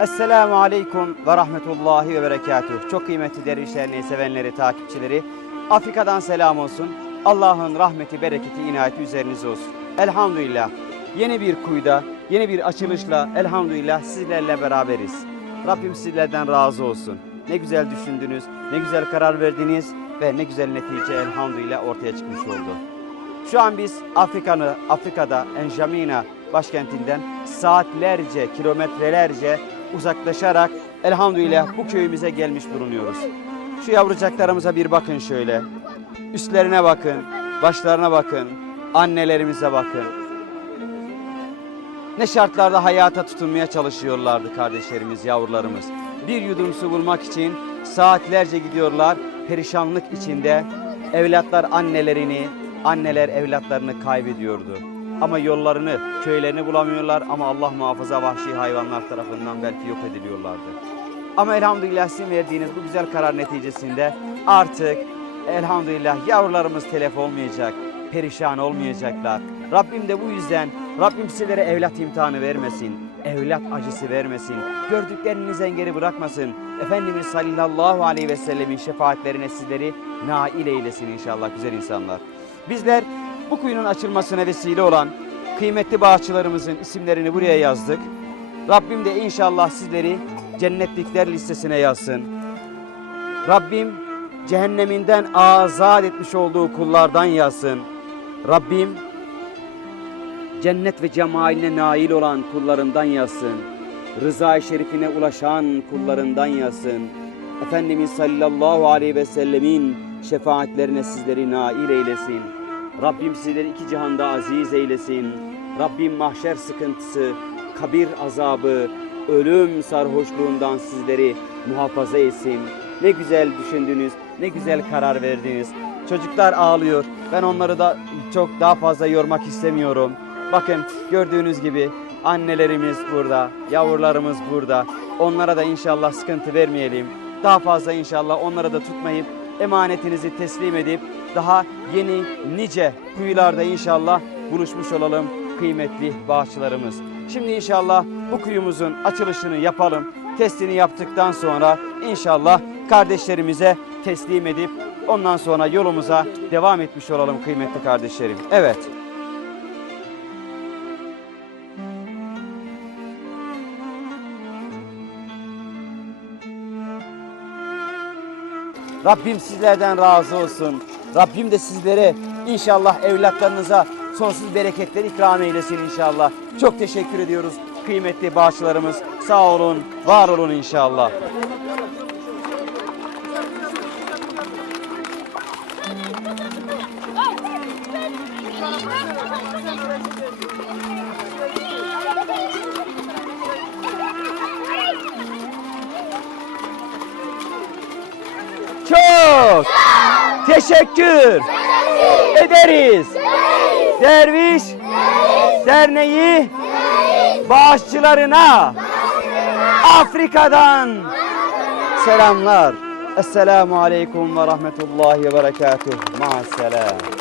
Esselamu Aleyküm ve Rahmetullahi ve Berekatuhu. Çok kıymetli dervişlerini, sevenleri, takipçileri. Afrika'dan selam olsun. Allah'ın rahmeti, bereketi, inayeti üzerinize olsun. Elhamdülillah. Yeni bir kuyuda, yeni bir açılışla elhamdülillah sizlerle beraberiz. Rabbim sizlerden razı olsun. Ne güzel düşündünüz, ne güzel karar verdiniz ve ne güzel netice elhamdülillah ortaya çıkmış oldu. Şu an biz Afrika'nı, Afrika'da Enjamina başkentinden saatlerce, kilometrelerce uzaklaşarak elhamdülillah bu köyümüze gelmiş bulunuyoruz. Şu yavrucaklarımıza bir bakın şöyle. Üstlerine bakın, başlarına bakın, annelerimize bakın. Ne şartlarda hayata tutunmaya çalışıyorlardı kardeşlerimiz, yavrularımız. Bir yudum su bulmak için saatlerce gidiyorlar, perişanlık içinde. Evlatlar annelerini, anneler evlatlarını kaybediyordu. Ama yollarını, köylerini bulamıyorlar ama Allah muhafaza vahşi hayvanlar tarafından belki yok ediliyorlardı. Ama elhamdülillah sizin verdiğiniz bu güzel karar neticesinde artık elhamdülillah yavrularımız telef olmayacak, perişan olmayacaklar. Rabbim de bu yüzden Rabbim sizlere evlat imtihanı vermesin, evlat acısı vermesin, gördüklerinizden geri bırakmasın. Efendimiz sallallahu aleyhi ve sellemin şefaatlerine sizleri nail eylesin inşallah güzel insanlar. Bizler bu kuyunun açılmasına vesile olan kıymetli bağışçılarımızın isimlerini buraya yazdık. Rabbim de inşallah sizleri cennetlikler listesine yazsın. Rabbim cehenneminden azat etmiş olduğu kullardan yazsın. Rabbim cennet ve cemaline nail olan kullarından yazsın. Rıza-i şerifine ulaşan kullarından yazsın. Efendimiz sallallahu aleyhi ve sellemin şefaatlerine sizleri nail eylesin. Rabbim sizleri iki cihanda aziz eylesin. Rabbim mahşer sıkıntısı, kabir azabı, ölüm sarhoşluğundan sizleri muhafaza etsin. Ne güzel düşündünüz, ne güzel karar verdiniz. Çocuklar ağlıyor. Ben onları da çok daha fazla yormak istemiyorum. Bakın gördüğünüz gibi annelerimiz burada, yavrularımız burada. Onlara da inşallah sıkıntı vermeyelim. Daha fazla inşallah onlara da tutmayıp emanetinizi teslim edip daha yeni nice kuyularda inşallah buluşmuş olalım kıymetli bağışçılarımız. Şimdi inşallah bu kuyumuzun açılışını yapalım. Testini yaptıktan sonra inşallah kardeşlerimize teslim edip ondan sonra yolumuza devam etmiş olalım kıymetli kardeşlerim. Evet. Rabbim sizlerden razı olsun. Rabbim de sizlere inşallah evlatlarınıza sonsuz bereketler ikram eylesin inşallah. Çok teşekkür ediyoruz kıymetli bağışçılarımız. Sağ olun, var olun inşallah. Çok teşekkür ederiz. Derviş Derneği bağışçılarına Afrika'dan selamlar. Esselamu Aleyküm ve Rahmetullahi ve Berekatuhu. Ma'asselam.